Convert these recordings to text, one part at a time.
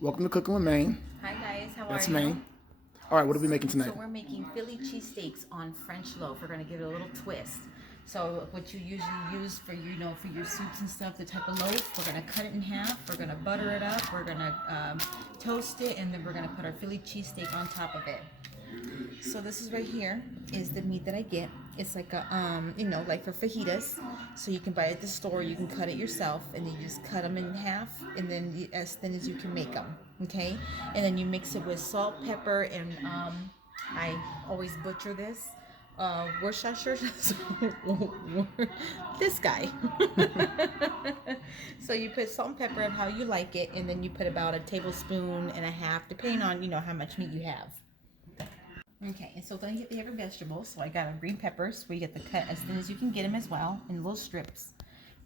Welcome to Cookin with Maine. Hi guys, how That's are Maine. you? All right, what are we making tonight? So we're making Philly cheesesteaks on French loaf. We're gonna give it a little twist. So what you usually use for for your soups and stuff, the type of loaf, we're gonna cut it in half. We're gonna butter it up. We're gonna toast it, and then we're gonna put our Philly cheesesteak on top of it. So this is right here is the meat that I get. It's like a like for fajitas. So you can buy it at the store. You can cut it yourself, and then you just cut them in half, and then as thin as you can make them. Okay, and then you mix it with salt, pepper, and I always butcher this. Worcestershire. This guy. So you put salt and pepper of how you like it, and then you put about a tablespoon and a half, depending on how much meat you have. Okay, and so then you get the other vegetables. So I got our green peppers. We get the cut as thin as you can get them as well, in little strips.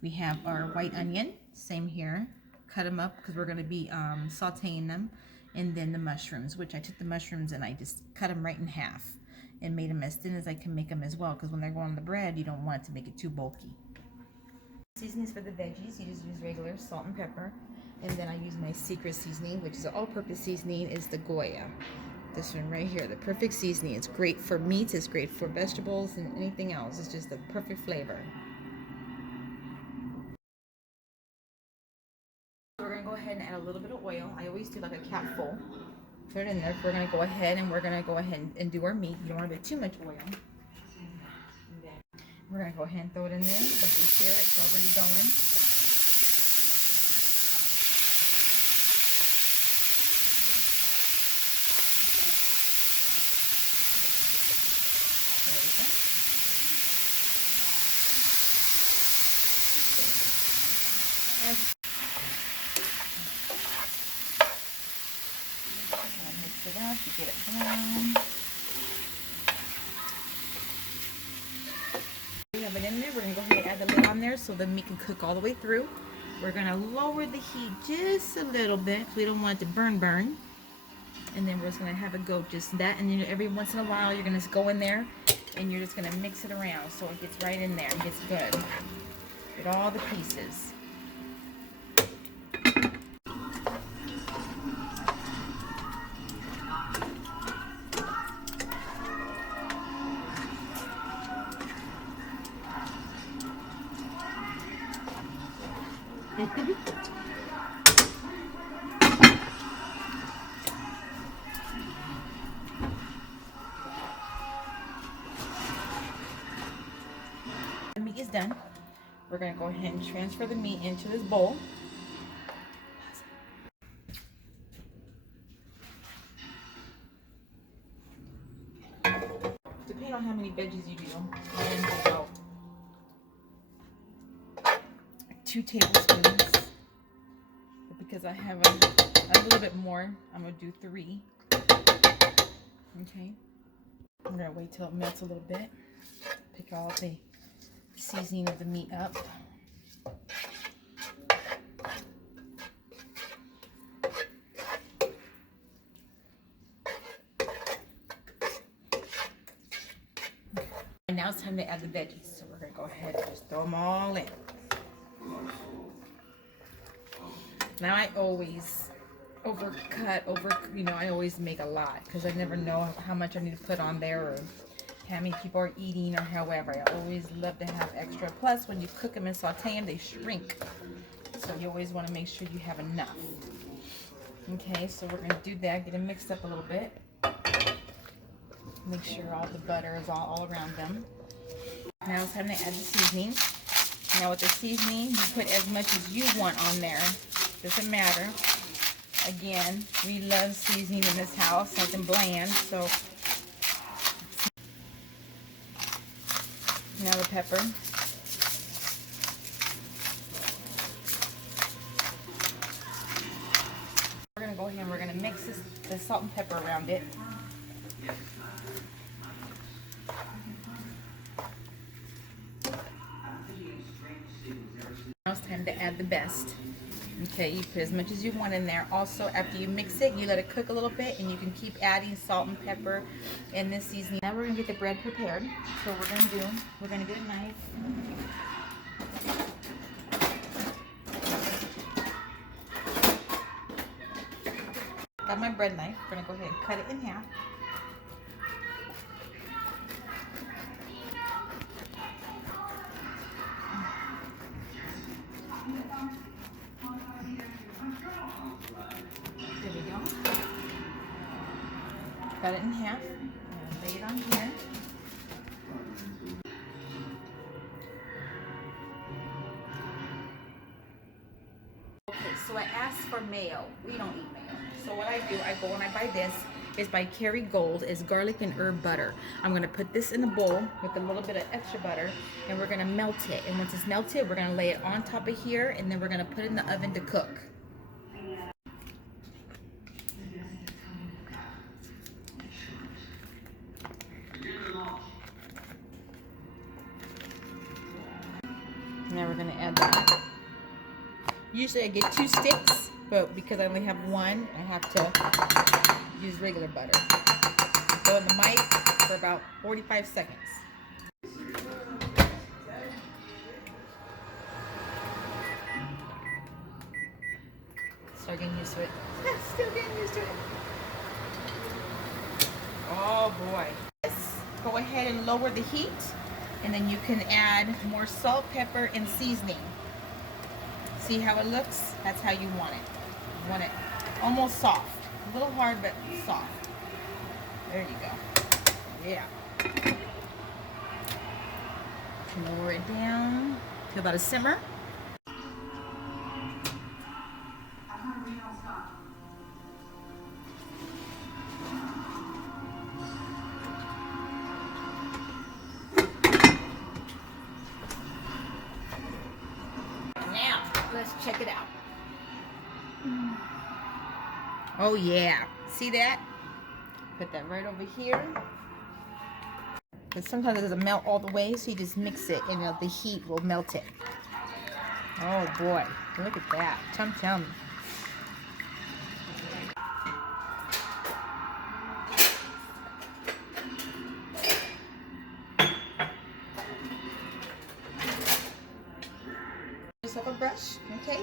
We have our white onion, same here. Cut them up because we're going to be sauteing them. And then the mushrooms, which I took the mushrooms and I just cut them right in half and made them as thin as I can make them as well, because when they're going on the bread, you don't want it to make it too bulky. Seasonings for the veggies, you just use regular salt and pepper. And then I use my secret seasoning, which is an all-purpose seasoning, is the Goya. This one right here, the perfect seasoning. It's great for meats, it's great for vegetables, and anything else. It's just the perfect flavor. We're going to go ahead and add a little bit of oil. I always do like a cap full. Put it in there. We're going to go ahead and do our meat. You don't want to do too much oil. We're going to go ahead and throw it in there. You can hear it, it's already going. Mix it up to get it brown. We have it in there. We're going to go ahead and add the lid on there so the meat can cook all the way through. We're going to lower the heat just a little bit. We don't want it to burn. And then we're just going to have it go just that. And then every once in a while, you're going to go in there and you're just going to mix it around so it gets right in there and gets good. Get all the pieces. The meat is done. We're going to go ahead and transfer the meat into this bowl. Depending on how many veggies you do, about 2 tablespoons. But because I have a little bit more, I'm going to do 3. Okay. I'm going to wait till it melts a little bit. Pick all the seasoning of the meat up. And now it's time to add the veggies. So we're going to go ahead and just throw them all in. Now I always I always make a lot because I never know how much I need to put on there or how many people are eating or however. I always love to have extra. Plus, when you cook them and saute them, they shrink. So you always want to make sure you have enough. Okay, so we're going to do that. Get them mixed up a little bit. Make sure all the butter is all around them. Now it's time to add the seasoning. Now with the seasoning, you put as much as you want on there. Doesn't matter. Again, we love seasoning in this house, something bland. So now the pepper. We're going to go ahead and we're going to mix the salt and pepper around it. Now it's time to add the best. Okay, you put as much as you want in there. Also, after you mix it, you let it cook a little bit, and you can keep adding salt and pepper and this seasoning. Now we're going to get the bread prepared. So what we're going to get a knife. got my bread knife. We're gonna go ahead and cut it in half. There we go. Cut it in half. And lay it on here. Okay, so I asked for mayo. We don't eat mayo. So what I do, I go and I buy this. It's by Kerrygold. It's garlic and herb butter. I'm gonna put this in a bowl with a little bit of extra butter, and we're gonna melt it. And once it's melted, we're gonna lay it on top of here, and then we're gonna put it in the oven to cook. Now we're gonna add that. Usually I get 2 sticks, but because I only have one, I have to use regular butter. Go in the mic for about 45 seconds. Start getting used to it. Still getting used to it. Oh boy. Go ahead and lower the heat, and then you can add more salt, pepper, and seasoning. See how it looks? That's how you want it. You want it almost soft. A little hard, but soft. There you go. Yeah. Lower it down to about a simmer. Now, let's check it out. Oh yeah, see that? Put that right over here. But sometimes it doesn't melt all the way, so you just mix it and the heat will melt it. Oh boy, look at that. Chum chum. Yourself a brush, okay?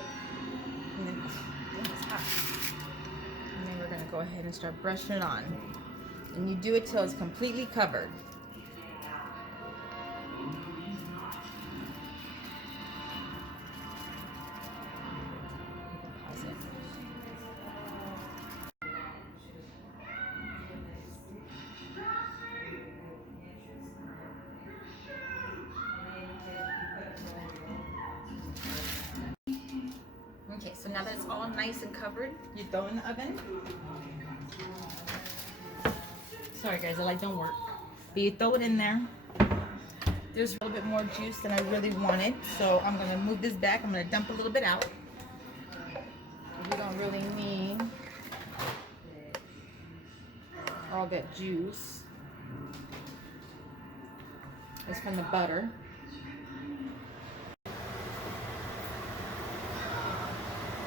And then, it's hot. And then we're gonna go ahead and start brushing it on. And you do it till it's completely covered. Pause it. Okay, so now that it's all nice and covered, you throw it in the oven. Sorry guys, the light don't work. But you throw it in there. There's a little bit more juice than I really wanted, so I'm gonna move this back. I'm gonna dump a little bit out. We don't really need all that juice. It's from the butter.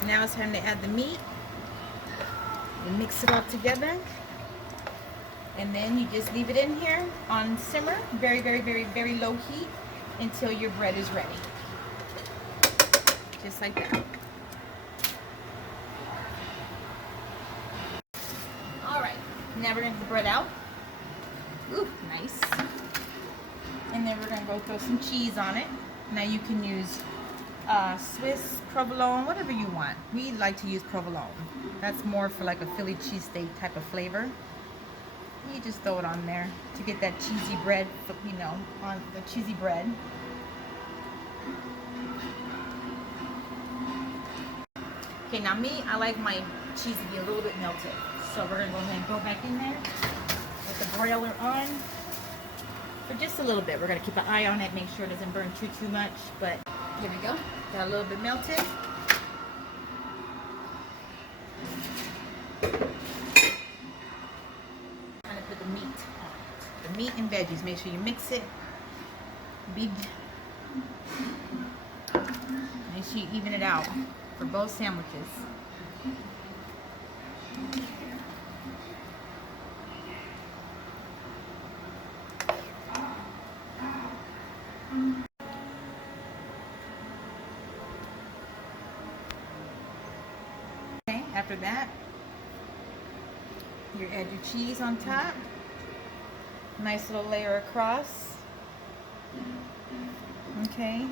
Now it's time to add the meat and mix it all together. And then you just leave it in here on simmer, very, very, very, very low heat until your bread is ready. Just like that. All right, now we're gonna get the bread out. Ooh, nice. And then we're gonna go throw some cheese on it. Now you can use Swiss, provolone, whatever you want. We like to use provolone. That's more for like a Philly cheesesteak type of flavor. You just throw it on there to get that cheesy bread, you know, on the cheesy bread. Okay, now me, I like my cheese to be a little bit melted. So we're gonna go ahead and go back in there with the broiler on for just a little bit. We're gonna keep an eye on it, make sure it doesn't burn too much, but here we go. Got a little bit melted. Kind of put the meat on it. The meat and veggies. Make sure you mix it. Make sure you even it out for both sandwiches. After that, You add your cheese on top. Nice little layer across. Okay.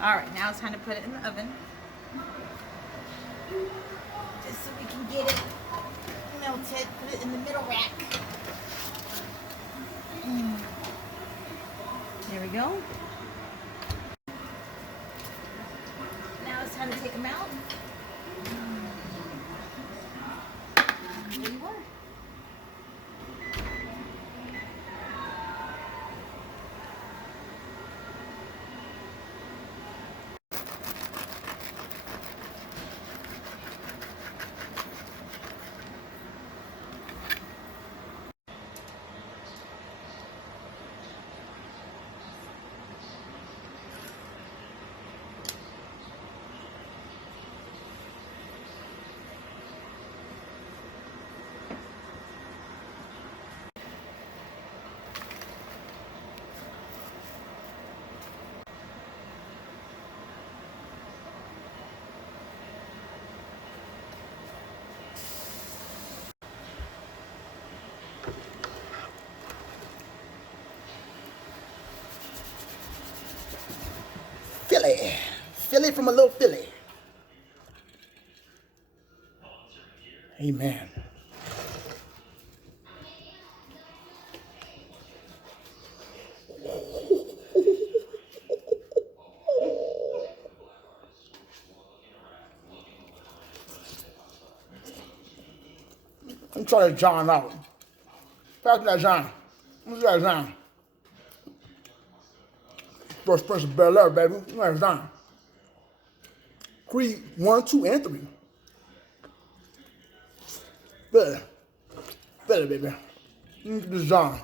All right, now it's time to put it in the oven. Just so we can get it melted. Put it in the middle rack. There we go. Now it's time to take them out. There you are. Philly. Philly from a little Philly. Amen. I'm trying to John out. Pass me that John. What's that John? First Prince of Bel Air, baby. Where's John? Creed 1, 2, and 3. Philly. Philly, baby. This is John.